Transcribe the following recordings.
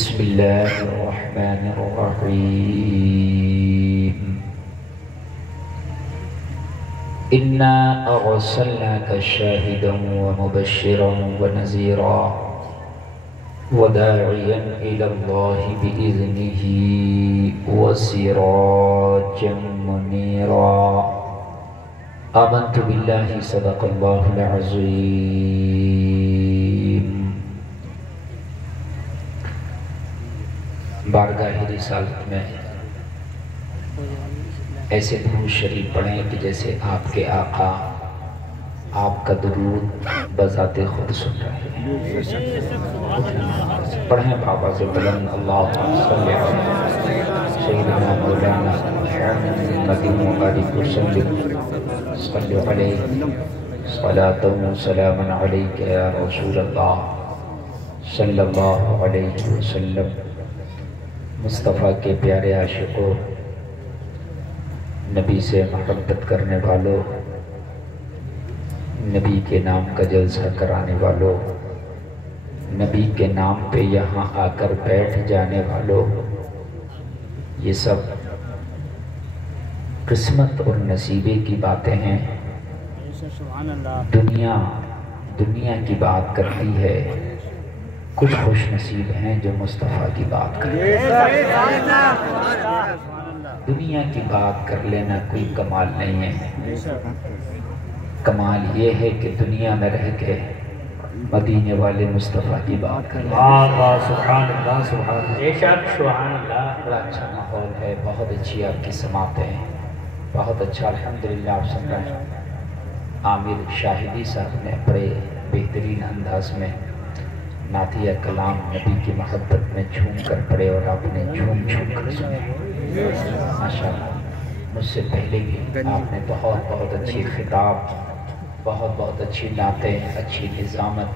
بسم الله الرحمن الرحيم إنا أرسلناك شاهدا ومبشرا ونذيرا وداعيا إلى الله بإذنه وسراجا منيرا آمنت بالله صدق الله العظيم بارگاہ رسالت میں ایسے درود شریف پڑھیں کہ جیسے آپ کے آقا آپ کا درود بذات خود سن رہے ہیں. پڑھیں بابا سے بلند اللہم صلی علی سیدنا مولانا محمد وآلہ وسلم صلی علیہ صلاۃ و سلام علیک یا رسول اللہ صلی اللہ علیہ وسلم. مصطفیٰ کے پیارے عاشقوں، نبی سے محبت کرنے والوں، نبی کے نام کا جلسہ کرانے والوں، نبی کے نام پہ یہاں آ کر بیٹھ جانے والوں، یہ سب قسمت اور نصیبے کی باتیں ہیں. دنیا کی بات کرتی ہے، کچھ خوش نصیب ہیں جو مصطفیٰ کی بات کرتے ہیں. دنیا کی بات کر لینا کوئی کمال نہیں ہے. کمال یہ ہے کہ دنیا میں رہ کے مدینے والے مصطفیٰ کی بات کر لینا. سبحان اللہ سبحان اللہ. بڑا اچھا ماحول ہے، بہت اچھی آپ کی سماعتیں ہیں، بہت اچھا الحمدللہ آپ سن رہے ہیں. عامر شاہدی صاحب نے بڑے بہترین انداز میں نعتیہ کلام نبی کی محبت میں جھوم کر پڑے اور آپ نے جھوم کر سنے. ماشاءاللہ مجھ سے پہلے بھی آپ نے بہت اچھی خطاب، بہت اچھی نعتیں، اچھی نظامت،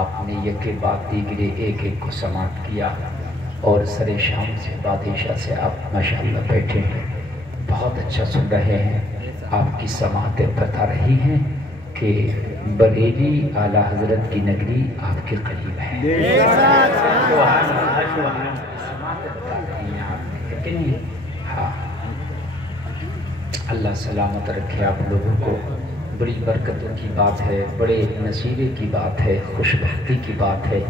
آپ نے یکے بعد دیگرے ایک کو سماعت کیا اور سر شام سے بادشاہ سے آپ ماشاءاللہ بیٹھے ہیں، بہت اچھا سن رہے ہیں. آپ کی سماعتیں بتا رہی ہیں کہ بریلی اعلیٰ حضرت کی نگری آپ کے قریب ہے. ہاں، اللہ سلامت رکھے آپ لوگوں کو. بڑی برکتوں کی بات ہے، بڑے نصیبے کی بات ہے، خوش بختی کی بات ہے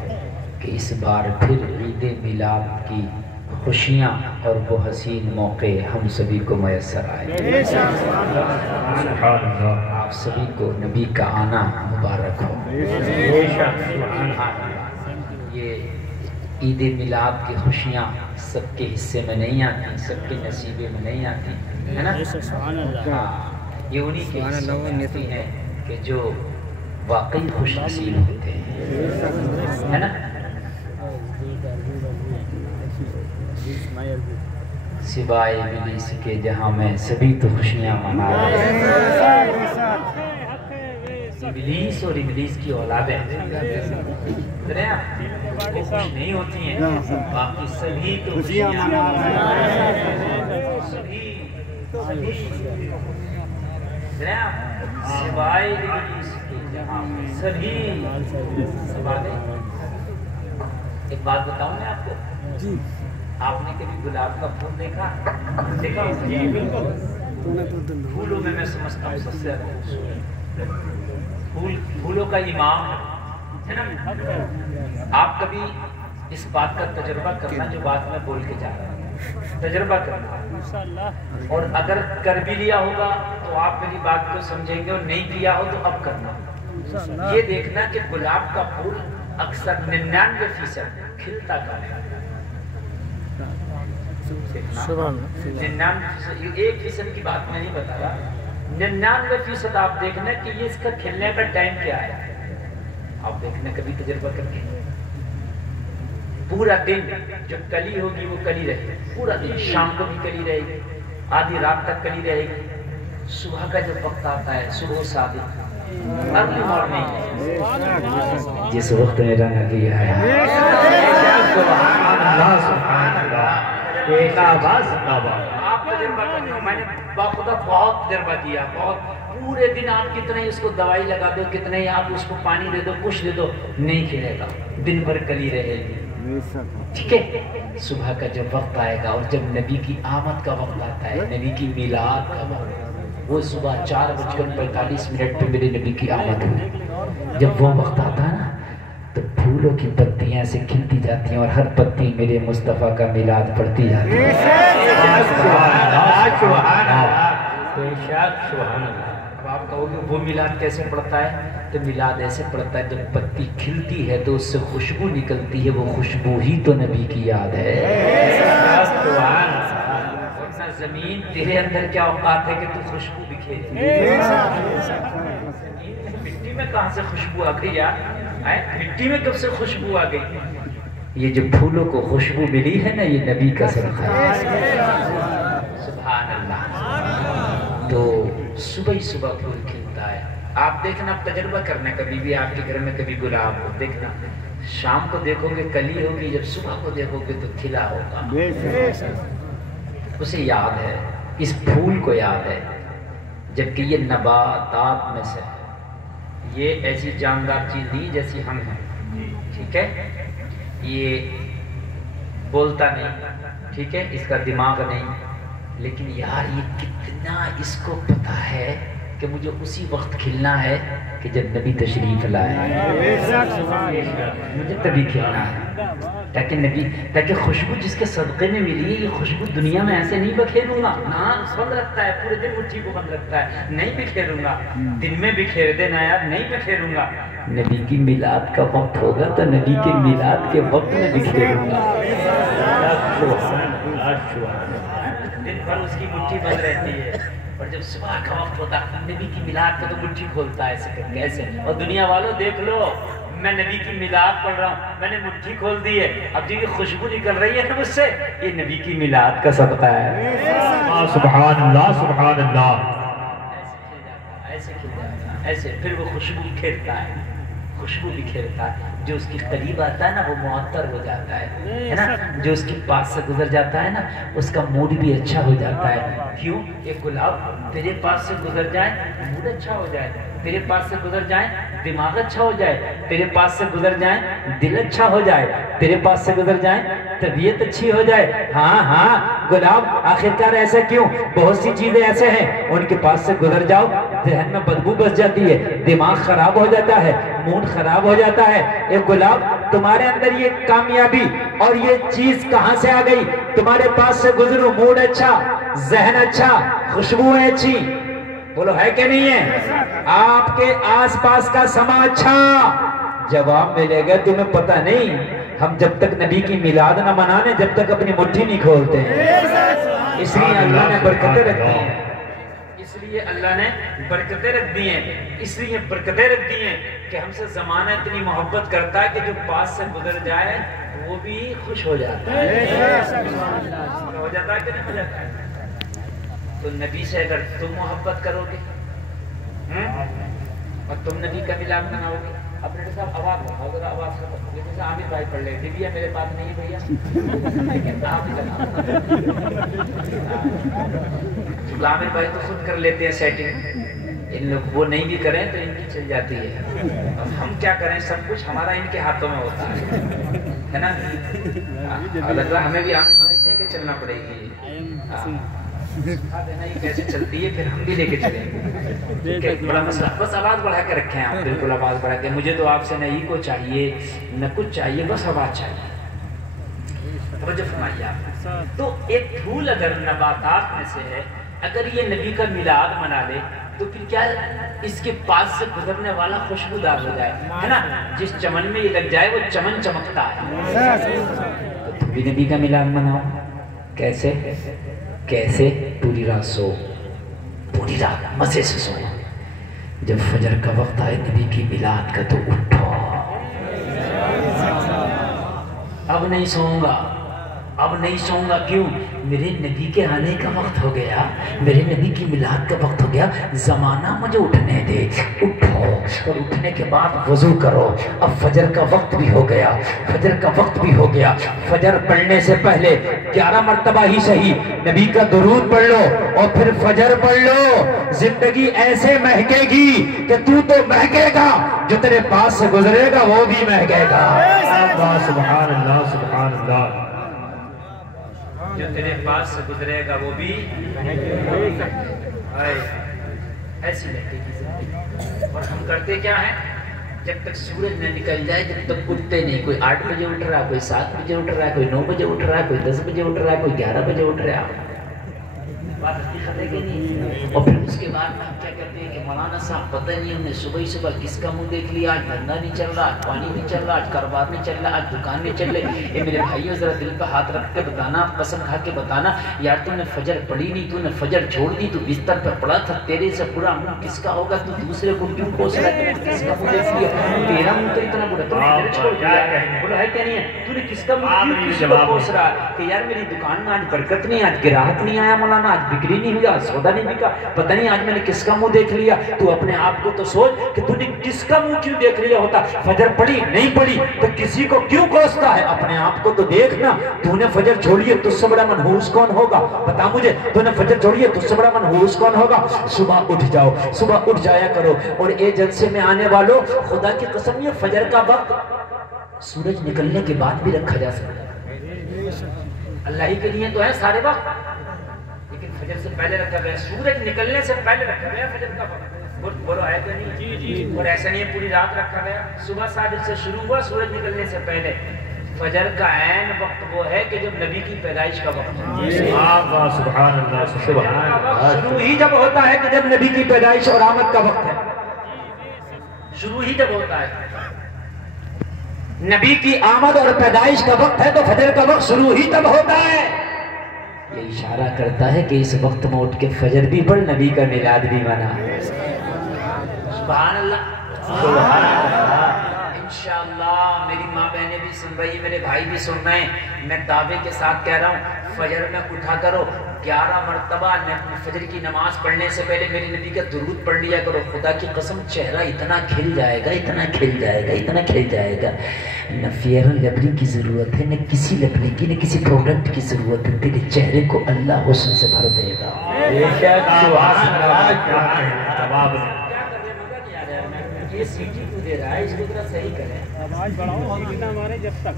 کہ اس بار پھر عید میلاد کی خوشیاں اور وہ حسین موقع ہم سبھی کو میسر آئے. آپ سبھی کو نبی کا آنا مبارک ہو. یہ عید میلاد کی خوشیاں سب کے حصے میں نہیں آتی، سب کے نصیبے میں نہیں آتی ہے نا. یہ انہی کے حصے میں آتی ہیں کہ جو واقعی خوش نصیب ہوتے ہیں ہے نا. سوائے ابلیس کے جہاں میں سبھی تو خوشیاں منا رہے ہیں. ابلیس اور ابلیس کی اولادیں وہ خوش نہیں ہوتی ہیں، باقی سبھی تو خوشیاں منا رہے ہیں. سوائے ابلیس کے جہاں میں سبھی. ایک بات بتاؤں میں آپ کو، آپ نے کبھی گلاب کا پھول دیکھا؟ جی بالکل. پھولوں میں سمجھتا ہوں سب سے پھولوں کا امام ہے نا. آپ کبھی اس بات کا تجربہ کرنا جو بات میں بول کے جا رہا ہوں، تجربہ کرنا، اور اگر کر بھی لیا ہوگا تو آپ میری بات کو سمجھیں گے، اور نہیں کیا ہو تو اب کرنا. یہ دیکھنا کہ گلاب کا پھول اکثر 99% کھلتا کہاں ہے. 1% کی بات میں نہیں بتا رہا، 99% آپ دیکھنا کہ یہ اس کا کھلنے کا ٹائم کیا ہے. آپ دیکھنا کبھی تجربہ کر کے، پورا دن جو کلی ہوگی وہ کلی رہے گی، پورا دن، شام کو بھی کلی رہے گی، آدھی رات تک کلی رہے گی. صبح کا جو وقت آتا ہے، صبح صادق، ارلی مارننگ، جس وقت میرا نبی ہے، آپ تجربہ کرتے ہو. میں نے باخدا بہت تجربہ کیا، بہت. پورے دن آپ کتنے اس کو دوائی لگا دو، کتنے آپ اس کو پانی دے دو، کچھ دے دو، نہیں کھلے گا. دن بھر کلی رہے گی. ٹھیک ہے، صبح کا جب وقت آئے گا اور جب نبی کی آمد کا وقت آتا ہے، نبی کی میلاد کا وقت، وہ صبح 4:45 پہ میرے نبی کی آمد ہوئی، جب وہ وقت آتا ہے نا تو پھولوں کی پتیاں سے کھلتی جاتی ہیں اور ہر پتی میرے مصطفیٰ کا میلاد پڑھتی جاتی ہے۔ اب آپ کہو گے وہ میلاد کیسے پڑھتا ہے؟ تو میلاد ایسے پڑھتا ہے جب پتی کھلتی ہے تو اس سے خوشبو نکلتی ہے، وہ خوشبو ہی تو نبی کی یاد ہے۔ زمین تیرے اندر کیا اوقات ہے کہ تو خوشبو بکھیری؟ مٹی میں کہاں سے خوشبو آ گئی یار؟ مٹی میں کب سے خوشبو آ گئی؟ یہ جو پھولوں کو خوشبو ملی ہے نا، یہ نبی کا صدقہ ہے۔ سبحان اللہ۔ تو صبح ہی صبح پھول کھلتا ہے، آپ دیکھنا، تجربہ کرنا، کبھی بھی آپ کے گھر میں کبھی گلاب ہو، دیکھنا شام کو دیکھو گے کلی ہوگی، جب صبح کو دیکھو گے تو کھلا ہوگا۔ اسے یاد ہے، اس پھول کو یاد ہے، جبکہ یہ نباتات میں سے یہ ایسی جاندار چیز نہیں جیسی ہم ہیں، ٹھیک ہے، یہ بولتا نہیں، ٹھیک ہے، اس کا دماغ نہیں، لیکن یار یہ کتنا اس کو پتا ہے کہ مجھے اسی وقت کھلنا ہے کہ جب نبی تشریف لائے، مجھے تبھی کھلنا ہے، تاکہ خوشبو جس کے صدقے میں ملی ہے، یہ خوشبو دنیا میں ایسے نہیں بکھیروں گا، ناک بند رکھتا ہے، پورے دن مٹھی کو بند رکھتا ہے، نہیں بکھیروں گا، دن میں بکھیر دینا یار، نہیں بکھیروں گا، نبی کی میلاد کا وقت ہوگا تو نبی کے میلاد کے وقت میں بکھیروں گا۔ دن بھر اس کی مٹھی بند رہتی ہے، اور جب صبح کا وقت ہوتا ہے نبی کی میلاد کا تو مٹھی کھولتا ہے ایسے کر کے، ایسے، اور دنیا والوں دیکھ لو، میں نبی کی میلاد پڑھ رہا ہوں، میں نے مٹھی کھول دی ہے، اب جو یہ خوشبو نکل رہی ہے نا مجھ سے، یہ نبی کی میلاد کا صدقہ ہے۔ سبحان اللہ، سبحان اللہ۔ ایسے کھل جاتا ہے، ایسے پھر وہ خوشبو بکھیرتا ہے، خوشبو بکھیرتا ہے، جو اس کے قریب آتا ہے نا وہ معطر ہو جاتا ہے نا، جو اس کے پاس سے گزر جاتا ہے نا اس کا موڈ بھی اچھا ہو جاتا ہے۔ کیوں؟ ایک گلاب تیرے پاس سے گزر جائے موڈ اچھا ہو جائے، تیرے پاس سے گزر جائیں دماغ اچھا ہو جائے، تیرے پاس سے گزر جائیں دل اچھا ہو جائے، تیرے پاس سے گزر جائیں طبیعت اچھی ہو جائے۔ ہاں ہاں گلاب آخرکار ایسا کیوں؟ بہت سی چیزیں ایسے ہیں ان کے پاس سے گزر جاؤ ذہن میں بدبو بس جاتی ہے، دماغ خراب ہو جاتا ہے، موڈ خراب ہو جاتا ہے۔ ایک گلاب تمہارے اندر یہ کامیابی اور یہ چیز کہاں سے آ گئی؟ تمہارے پاس سے گزرو، موڈ اچھا، ذہن اچھا، خوشبوئیں اچھی، بولو ہے کہ نہیں ہے؟ آپ کے آس پاس کا سما اچھا، جواب ملے گا تمہیں پتہ نہیں، ہم جب تک نبی کی میلاد نہ منانے جب تک اپنی مٹھی نہیں کھولتے ہیں۔ اس لیے اللہ نے برکتیں رکھ دی ہیں، اس لیے اللہ نے برکتیں رکھ دی ہیں، اس لیے برکتیں رکھ دی ہیں کہ ہم سے زمانہ اتنی محبت کرتا ہے کہ جو پاس سے گزر جائے وہ بھی خوش ہو جاتا ہے۔ ہو جاتا ہے کہ نہیں ہو جاتا ہے؟ تو نبی سے اگر تم محبت کرو گے اور تم نبی کا میلاد مناؤ گے، اپنے صاحب آواز بڑھاؤ، ذرا آواز ختم ہو گئی، جیسے عامر بھائی پڑھ لے ڈبیا میرے پاس نہیں ہے بھیا، لیکن آپ ہی لگا، عامر بھائی تو خود کر لیتے ہیں سیٹنگ، ان لوگ وہ نہیں بھی کریں تو ان کی چل جاتی ہے، اب ہم کیا کریں، سب کچھ ہمارا ان کے ہاتھوں میں ہوتا ہے نا، اللہ ہمیں بھی عامر بھائی لے کے چلنا پڑے گی، سکھا دینا یہ کیسے چلتی ہے، پھر ہم بھی لے کے چلیں گے، بڑا مسئلہ، بس آواز بڑھا کے رکھیں آپ، بالکل آواز بڑھا کے، مجھے تو آپ سے نہ ایکو چاہیے نہ کچھ چاہیے، بس آواز چاہیے، توجہ فرمائیے آپ۔ تو ایک پھول اگر نباتات میں سے ہے، اگر یہ نبی کا میلاد منا لے تو پھر کیا اس کے پاس سے گزرنے والا خوشبودار ہو جائے، ہے نا، جس چمن میں یہ لگ جائے وہ چمن چمکتا ہے، تو تم بھی نبی کا میلاد مناؤ۔ کیسے؟ کیسے؟ پوری رات سو، پوری رات مزے سے سو، جب فجر کا وقت آئے نبی کی میلاد کا تو اٹھو، اب نہیں سوؤں گا، اب نہیں سوؤں گا، کیوں؟ میرے نبی کے آنے کا وقت ہو گیا، میرے نبی کی میلاد کا وقت ہو گیا، زمانہ مجھے اٹھنے دے۔ اٹھو اور اٹھنے کے بعد وضو کرو، اب فجر کا وقت بھی ہو گیا، فجر کا وقت بھی ہو گیا۔ فجر پڑھنے سے پہلے 11 مرتبہ ہی صحیح نبی کا درود پڑھ لو اور پھر فجر پڑھ لو۔ زندگی ایسے مہکے گی کہ تو مہکے گا، جو تیرے پاس سے گزرے گا وہ بھی مہکے گا۔ اللہ سبحان اللہ سبحان اللہ۔ جو تیرے پاس سے گزرے گا وہ بھی ایسی لگے گی زندگی۔ اور ہم کرتے کیا ہیں؟ جب تک سورج نہ نکل جائے جب تک اٹھتے نہیں۔ کوئی 8 بجے اٹھ رہا، کوئی 7 بجے اٹھ رہا ہے، کوئی 9 بجے اٹھ رہا ہے، کوئی 10 بجے اٹھ رہا ہے، کوئی 11 بجے اٹھ رہا ہے۔ بات حقیقت ہے کہ نہیں؟ اور پھر اس کے بعد ہم کیا کرتے ہیں کہ مولانا صاحب پتہ نہیں ہم نے صبح ہی صبح کس کا منہ دیکھ لیا، آج دھندا نہیں چل رہا، آج پانی نہیں چل رہا، آج کاروبار نہیں چل رہا، آج دکان نہیں چل رہی۔ اے میرے بھائیوں ذرا دل پہ ہاتھ رکھ کے بتانا، قسم کھا کے بتانا، یار تو نے فجر پڑھی نہیں، تو نے فجر چھوڑ دی، تو بستر پر پڑا تھا، تیرے سے برا منہ کس کا ہوگا؟ تو دوسرے کو کیوں کوس رہا ہے؟ کس کا منہ دیکھ لیا؟ تیرا منہ تو اتنا برا، تو نے چھوڑ دیا، بولا ہے کہ نہیں ہے؟ تو نے کس کا منہ کس کو کوس رہا ہے کہ یار میری دکان میں آج برکت نہیں، آج گراہک نہیں آیا مولانا، آج بکری نہیں ہوئی، سودا نہیں بکا، پتہ نہیں آج میں نے کس کا منہ دیکھ لیا۔ تو اپنے آپ کو تو سوچ کہ تو نے کس کا منہ کیوں دیکھ لیا ہوتا؟ فجر پڑھی نہیں پڑھی تو کسی کو کیوں کوستا ہے؟ اپنے آپ کو تو دیکھنا۔ تو نے فجر چھوڑی ہے، تجھ سے بڑا منحوس کون ہوگا؟ بتا مجھے، تو نے فجر چھوڑی ہے، تجھ سے بڑا منحوس کون ہوگا؟ صبح اٹھ جاؤ، صبح اٹھ جایا کرو۔ اور اے جلسے میں آنے والوں، خدا کی قسم یہ فجر کا وقت سورج نکلنے کے بعد بھی رکھا جا سکتا ہے۔ اللہ ہی کے لیے تو ہے سارے وقت، لیکن فجر سے پہلے رکھا گیا، سورج نکلنے سے پہلے رکھا گیا فجر کا وقت۔ بولو ہے کہ نہیں؟ اور ایسا نہیں ہے پوری رات رکھا گیا، صبح صادق سے شروع ہوا سورج نکلنے سے پہلے۔ فجر کا عین وقت وہ ہے کہ جب نبی کی پیدائش کا وقت ہے۔ اللہ سبحان اللہ سبحان اللہ۔ شروع ہی جب ہوتا ہے کہ جب نبی کی پیدائش اور آمد کا وقت ہے، شروع ہی جب ہوتا ہے نبی کی آمد اور پیدائش کا وقت ہے، تو فجر کا وقت شروع ہی تب ہوتا ہے۔ یہ اشارہ کرتا ہے کہ اس وقت میں اٹھ کے فجر بھی پڑھ، نبی کا میلاد بھی منا۔ سبحان اللہ سبحان اللہ۔ انشاءاللہ میری ماں بہنیں بھی سن رہی، میرے بھائی بھی سن رہے ہیں، میں دعوے کے ساتھ کہہ رہا ہوں، فجر میں اٹھا کرو، 11 مرتبہ فجر کی نماز پڑھنے سے پہلے میرے نبی کا درود پڑھ لیا کرو۔ خدا کی قسم چہرہ اتنا کھل جائے گا، اتنا کھل جائے گا، اتنا کھل جائے گا، نہ فیئر لبلی کی ضرورت ہے، نہ کسی لبلی کی، نہ کسی پروڈکٹ کی ضرورت ہے، تیرے چہرے کو اللہ حسن سے بھر دے گا۔ سبحان اللہ، کیا ہے جواب ہے۔ یہ سیٹی کو دے رہا ہے، اس کو ذرا صحیح کریں، آواز بڑھاؤ، ہم بھی نہ مارے جب تک۔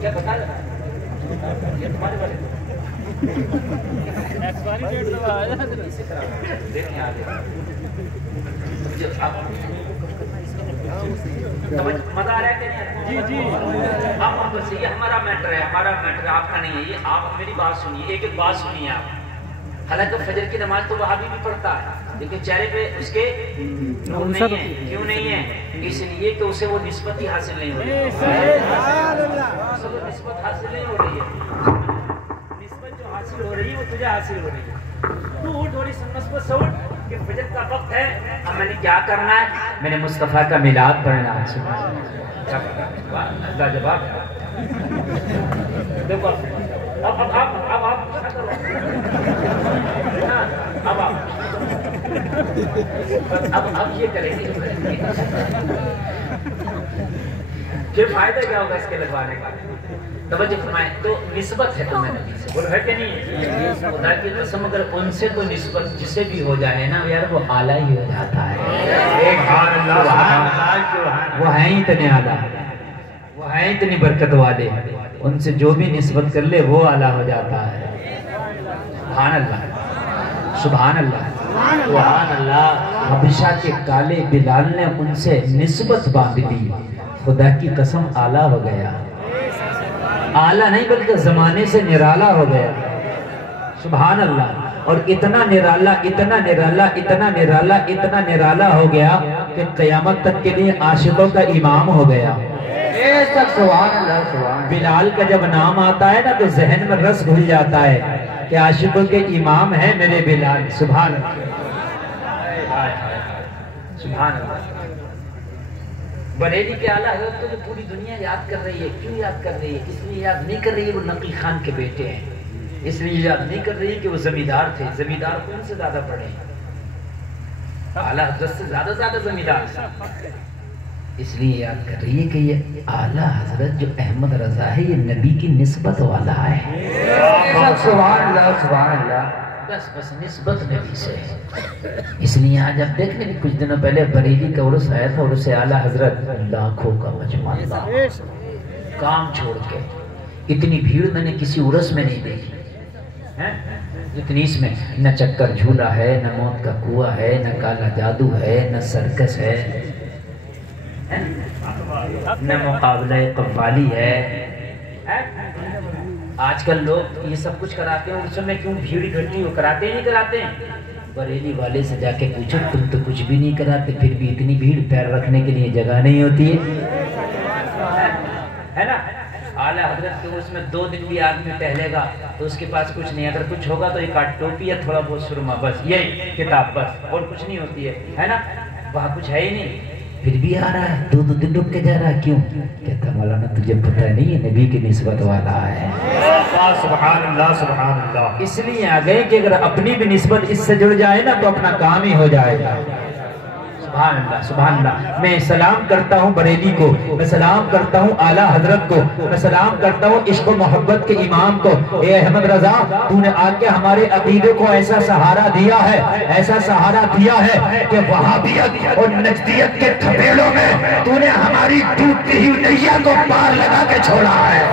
کیا بتا رہا یہ تمہارے بارے ایکسپائری ڈیٹ تو آ جائے اسی طرح دیکھیں آگے مزہ آ رہا ہے کہ نہیں؟ جی جی۔ اب بس یہ ہمارا میٹر ہے، ہمارا میٹر آپ کا نہیں ہے، یہ آپ میری بات سنیے، ایک ایک بات سنیے آپ۔ حالانکہ فجر کی نماز تو وہابی بھی پڑھتا ہے، لیکن چہرے پہ اس کے نور نہیں ہے۔ کیوں نہیں ہے؟ اس لیے کہ اسے وہ نسبت ہی حاصل نہیں ہو رہی ہے، اسے وہ نسبت حاصل نہیں ہو رہی ہے، نسبت جو حاصل ہو رہی ہے وہ تجھے حاصل ہو رہی ہے۔ تو اٹھ تھوڑی نسبت سے اٹھ کہ فجر کا وقت ہے، اب میں نے کیا کرنا ہے؟ میں نے مصطفیٰ کا میلاد پڑھنا ہے۔ کیا کرنا ہے؟ اللہ جواب دیکھو اب یہ کریں گے پھر فائدہ کیا ہوگا اس کے لگوانے کا؟ توجہ فرمائیں، تو نسبت ہے تمہیں نبی سے، بولو ہے کہ نہیں؟ خدا کی قسم اگر ان سے کوئی نسبت جسے بھی ہو جائے نا یار وہ اعلیٰ ہی ہو جاتا ہے۔ وہ ہیں اتنے اعلیٰ، وہ ہیں اتنی برکت والے، ان سے جو بھی نسبت کر لے وہ اعلیٰ ہو جاتا ہے۔ سبحان اللہ سبحان اللہ سبحان اللہ۔ حبشہ کے کالے بلال نے ان سے نسبت باندھ دی، خدا کی قسم اعلیٰ ہو گیا، اعلیٰ نہیں بلکہ زمانے سے نرالا ہو گیا۔ سبحان اللہ۔ اور اتنا نرالا اتنا نرالا اتنا نرالا اتنا نرالا ہو گیا کہ قیامت تک کے لیے عاشقوں کا امام ہو گیا۔ بلال کا جب نام آتا ہے نا تو ذہن میں رس گھل جاتا ہے کہ عاشقوں کے امام ہیں میرے بلال۔ سبحان اللہ سبحان اللہ۔ بریلی کے اعلیٰ حضرت کو جو پوری دنیا یاد کر رہی ہے، کیوں یاد کر رہی ہے؟ اس لیے یاد نہیں کر رہی ہے وہ نقی خان کے بیٹے ہیں، اس لیے یاد نہیں کر رہی ہے کہ وہ زمیندار تھے۔ زمیندار کون سے زیادہ پڑھے؟ اعلیٰ حضرت سے زیادہ زمیندار تھے، اس لیے یاد کر رہی ہے کہ یہ اعلیٰ حضرت جو احمد رضا ہے یہ نبی کی نسبت والا ہے۔ سبحان اللہ سبحان اللہ، بس نسبت نبی سے ہے۔ اس لیے آج آپ دیکھنے بھی کچھ دنوں پہلے بریلی کا عرس آیا تھا، عرس اعلیٰ حضرت، لاکھوں کا مجمع تھا، کام چھوڑ کے۔ اتنی بھیڑ میں نے کسی عرس میں نہیں دیکھی اتنی، اس میں نہ چکر جھولا ہے، نہ موت کا کنواں ہے، نہ کالا جادو ہے، نہ سرکس ہے، نہ مقابلہ قوالی ہے۔ آج کل لوگ یہ سب کچھ کراتے ہیں، اس میں کیوں بھیڑ اکٹھی ہو؟ کراتے ہی نہیں کراتے ہیں۔ بریلی والے سے جا کے پوچھو، تم تو کچھ بھی نہیں کراتے، پھر بھی اتنی بھیڑ، پیر رکھنے کے لیے جگہ نہیں ہوتی ہے نا؟ اعلیٰ حضرت کے اس میں 2 دن بھی آدمی ٹہلے گا تو اس کے پاس کچھ نہیں، اگر کچھ ہوگا تو ایک آدھ ٹوپی یا تھوڑا بہت سرما، بس یہی کتاب، بس اور کچھ نہیں ہوتی ہے نا؟ وہاں کچھ ہے ہی نہیں، پھر بھی آ رہا ہے، 2 دن رک کے جا رہا ہے، کیوں؟ کہتا مولانا تجھے پتہ نہیں ہے نبی کی نسبت والا ہے۔ سبحان اللہ سبحان اللہ۔ اس لیے آ گئے کہ اگر اپنی بھی نسبت اس سے جڑ جائے نا تو اپنا کام ہی ہو جائے گا۔ سبحان اللہ سبحان اللہ۔ میں سلام کرتا ہوں بریلی کو، میں سلام کرتا ہوں اعلیٰ حضرت کو، میں سلام کرتا ہوں عشق و محبت کے امام کو۔ اے احمد رضا، تو نے آ کے ہمارے عقیدے کو ایسا سہارا دیا ہے، ایسا سہارا دیا ہے کہ وہابیت اور نجدیت کے تھپیڑوں میں تو نے ہماری ٹوٹتی ہوئی نیا کو پار لگا کے چھوڑا ہے۔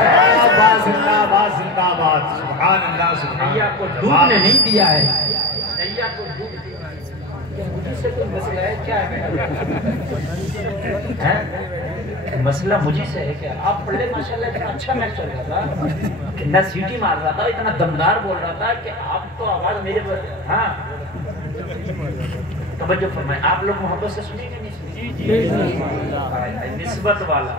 زندہ باد زندہ باد، سبحان اللہ سبحان اللہ۔ نیا کو ڈوبنے نہیں دیا ہے، نیا کو ڈوب دیا۔ مجھے سے کوئی مسئلہ ہے کیا ہے؟ مسئلہ مجھے سے ہے کیا؟ آپ پڑھ لے ماشاءاللہ، اتنا اچھا میچ چل رہا تھا، اتنا سیٹی مار رہا تھا، اتنا دمدار بول رہا تھا کہ آپ تو آواز میرے پر، ہاں توجہ فرمائیں۔ آپ لوگ محبت سے سنیں گے نہیں سنیں؟ نسبت والا،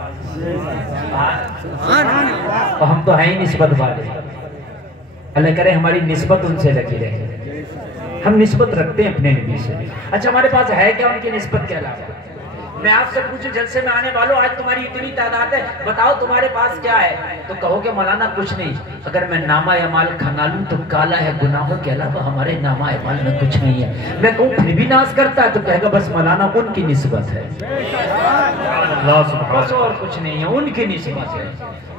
ہم تو ہیں ہی نسبت والے، اللہ کرے ہماری نسبت ان سے لگی رہے، ہم نسبت رکھتے ہیں اپنے نبی سے۔ اچھا ہمارے پاس ہے کیا ان کی نسبت کے علاوہ؟ میں آپ سے پوچھوں جلسے میں آنے والوں، آج تمہاری اتنی تعداد ہے، بتاؤ تمہارے پاس کیا ہے؟ تو کہو کہ مولانا کچھ نہیں، اگر میں نامہ اعمال کھنا لوں تو کالا ہے گناہوں کے علاوہ ہمارے نامہ اعمال میں کچھ نہیں ہے۔ میں کہوں پھر بھی ناز کرتا ہے تو کہے گا بس مولانا ان کی نسبت ہے، بس اور کچھ نہیں ہے، ان کی نسبت ہے،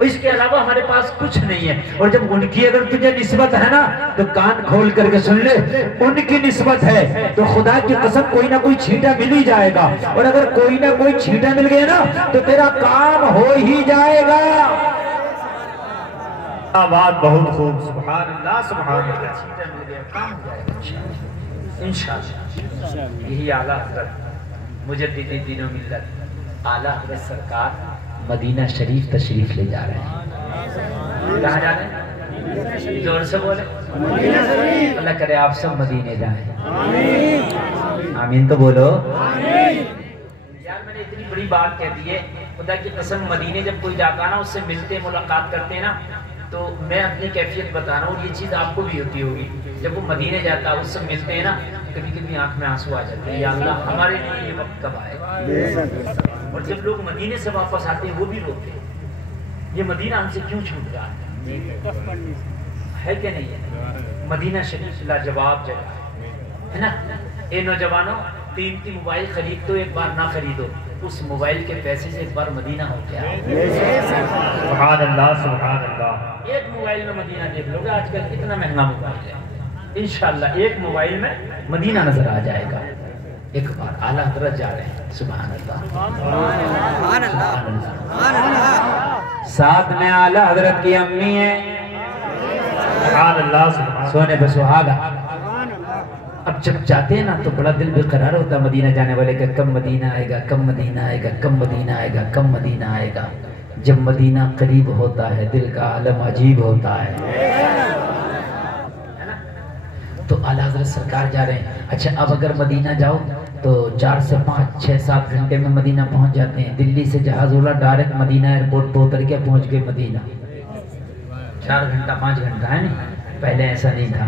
اس کے علاوہ ہمارے پاس کچھ نہیں ہے۔ اور جب ان کی اگر تجھے نسبت ہے نا تو کان کھول کر کے سن لے، ان کی نسبت ہے تو خدا کی قسم کوئی نہ کوئی چھینٹا مل ہی جائے گا، اور اگر کوئی نہ کوئی چھینٹا مل گیا نا تو تیرا کام ہو ہی جائے گا۔ بات بہت خوب، سبحان اللہ سبحان اللہ۔ چھینٹا مل گیا، کام ہو جائے گا انشاءاللہ۔ یہی اعلیٰ حضرت مجدد دین و ملت اعلیٰ حضرت سرکار مدینہ شریف تشریف لے جا رہے ہیں۔ کہاں جا رہے ہیں؟ زور سے بولے، اللہ کرے آپ سب مدینے جائیں، آمین تو بولو۔ یار میں نے اتنی بڑی بات کہہ دی ہے، خدا کی قسم مدینے جب کوئی جاتا نا اس سے ملتے ملاقات کرتے ہیں نا تو میں اپنی کیفیت بتا رہا ہوں، یہ چیز آپ کو بھی ہوتی ہوگی، جب وہ مدینے جاتا اس سے ملتے ہیں نا کبھی کبھی آنکھ میں آنسو آ جاتے ہیں، یا اللہ ہمارے لیے یہ وقت کب آئے گا؟ اور جب لوگ مدینے سے واپس آتے ہیں وہ بھی روتے ہیں، یہ مدینہ ہم سے کیوں چھوٹ رہا ہے کہ نہیں ہے؟ مدینہ شریف لاجواب جگہ ہے نا۔ اے نوجوانوں، قیمتی موبائل خرید تو ایک بار نہ خریدو، اس موبائل کے پیسے سے ایک بار مدینہ ہو کے آؤ۔ سبحان اللہ سبحان اللہ۔ ایک موبائل میں مدینہ دیکھ لو گے، آج کل کتنا مہنگا موبائل ہے، انشاءاللہ ایک موبائل میں مدینہ نظر آ جائے گا۔ ایک بار اعلیٰ حضرت جا رہے ہیں، سبحان اللہ سبحان اللہ۔ ساتھ میں اعلیٰ حضرت کی امی ہے، سبحان اللہ سبحان اللہ۔ سونے پہ سہاگا۔ اب جب جاتے ہیں نا تو بڑا دل بے قرار ہوتا ہے مدینہ جانے والے کا، کب مدینہ آئے گا، کب مدینہ آئے گا، کب مدینہ آئے گا، کب مدینہ آئے گا۔ جب مدینہ قریب ہوتا ہے دل کا عالم عجیب ہوتا ہے نا؟ تو اعلیٰ حضرت سرکار جا رہے ہیں۔ اچھا اب اگر مدینہ جاؤ تو 4 سے 5 6 7 گھنٹے میں مدینہ پہنچ جاتے ہیں۔ دلی سے جہاز اڑا ڈائریکٹ مدینہ ایئرپورٹ پہ اتر کے پہنچ گئے مدینہ، 4 گھنٹہ 5 گھنٹہ ہے نہیں، پہلے ایسا نہیں تھا۔